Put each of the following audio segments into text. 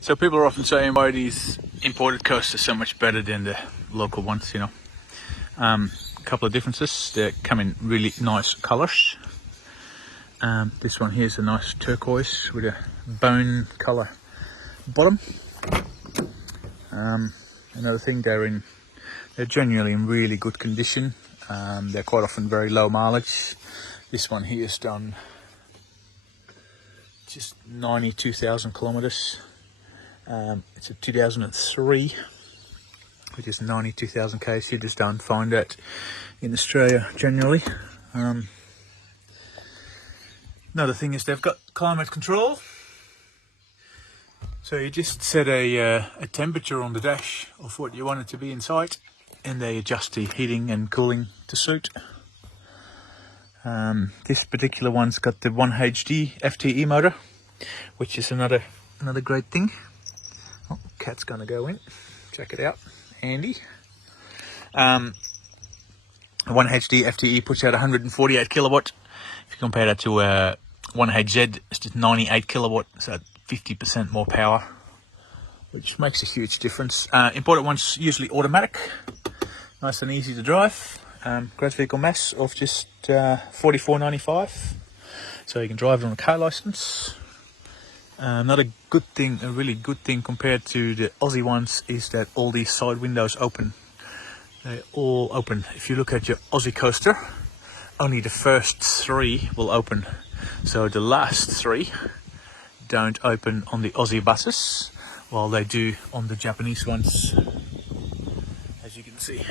So people are often saying why these imported coasters are so much better than the local ones, you know. A couple of differences. They come in really nice colors. This one here is a nice turquoise with a bone color bottom. Another thing, they're genuinely in really good condition. They're quite often very low mileage. This one here is done just 92,000 kilometers. It's a 2003, which is 92,000 k's. You just don't find that in Australia generally. Another thing is they've got climate control. So you just set a temperature on the dash of what you want it to be inside, and they adjust the heating and cooling to suit. This particular one's got the 1HD FTE motor, which is another great thing. Oh, cat's gonna go in. Check it out, Andy. 1HD FTE puts out 148 kilowatt. If you compare that to 1HZ, it's just 98 kilowatt, so 50% more power, which makes a huge difference. Imported ones usually automatic, nice and easy to drive. Gross vehicle mass of just 4495, so you can drive it on a car license. Another good thing, a really good thing compared to the Aussie ones, is that all these side windows open. They all open. If you look at your Aussie coaster, only the first 3 will open, so the last 3 don't open on the Aussie buses, while they do on the Japanese ones, as you can see.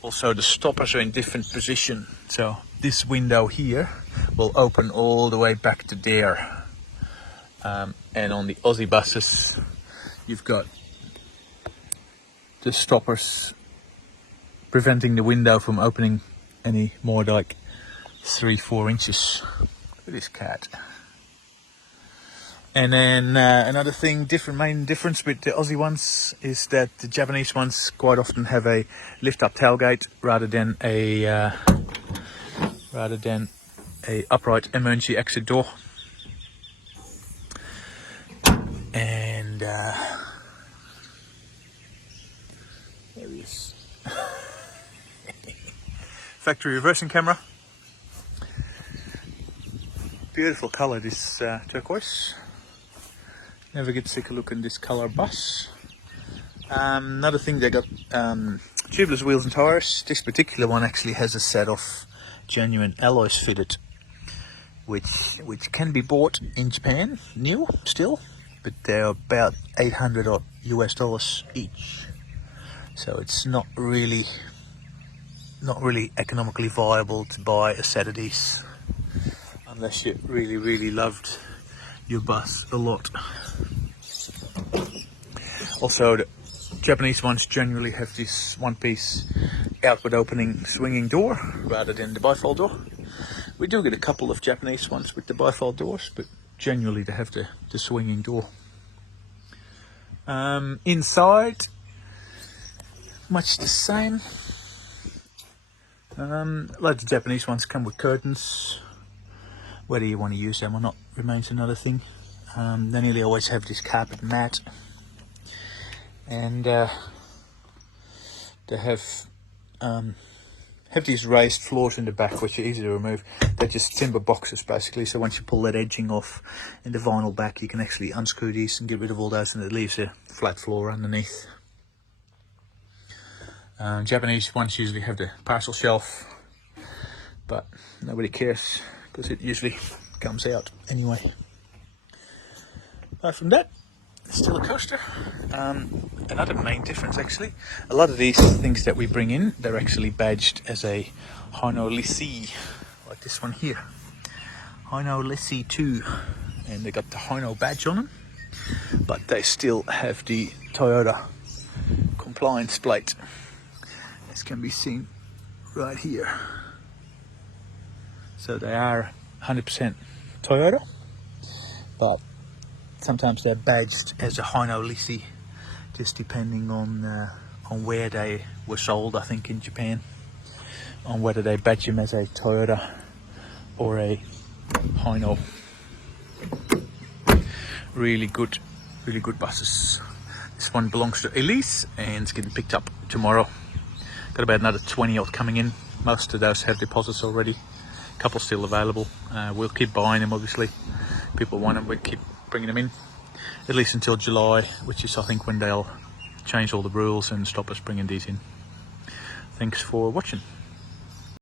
Also, the stoppers are in different position, so this window here will open all the way back to there. And on the Aussie buses, you've got the stoppers preventing the window from opening any more, like 3-4 inches. Look at this cat. And then another thing, main difference with the Aussie ones is that the Japanese ones quite often have a lift-up tailgate rather than a upright emergency exit door. And there he is. Factory reversing camera. Beautiful colour, this turquoise. Never get sick of looking this colour bus. Another thing, they got tubeless wheels and tyres. This particular one actually has a set of genuine alloys fitted, which can be bought in Japan new still, but they're about $800 odd US each. So it's not really economically viable to buy a set of these unless you really loved your bus a lot. Also, the Japanese ones generally have this one-piece outward opening swinging door rather than the bifold door. We do get a couple of Japanese ones with the bifold doors, but generally they have the swinging door. Inside, much the same. A lot of the Japanese ones come with curtains. Whether you want to use them or not remains another thing. They nearly always have this carpet mat, and they have these raised floors in the back which are easy to remove. They're just timber boxes basically, so once you pull that edging off in the vinyl back, you can actually unscrew these and get rid of all those, and it leaves a flat floor underneath. Japanese ones usually have the parcel shelf, but nobody cares because it usually comes out anyway. Apart from that, it's still a coaster. Another main difference actually, a lot of these things that we bring in, they're actually badged as a Hino Lessee, like this one here, Hino Lessee 2, and they got the Hino badge on them, but they still have the Toyota compliance plate, as can be seen right here. So they are 100% Toyota, but sometimes they're badged as a Hino Lessee, just depending on where they were sold, I think in Japan, on whether they badge them as a Toyota or a Hino. Really good buses. This one belongs to Elise and it's getting picked up tomorrow. Got about another 20 odd coming in. Most of those have deposits already. A couple still available. We'll keep buying them, obviously. People want them, we'll keep bringing them in. At least until July, which is I think when they'll change all the rules and stop us bringing these in. Thanks for watching.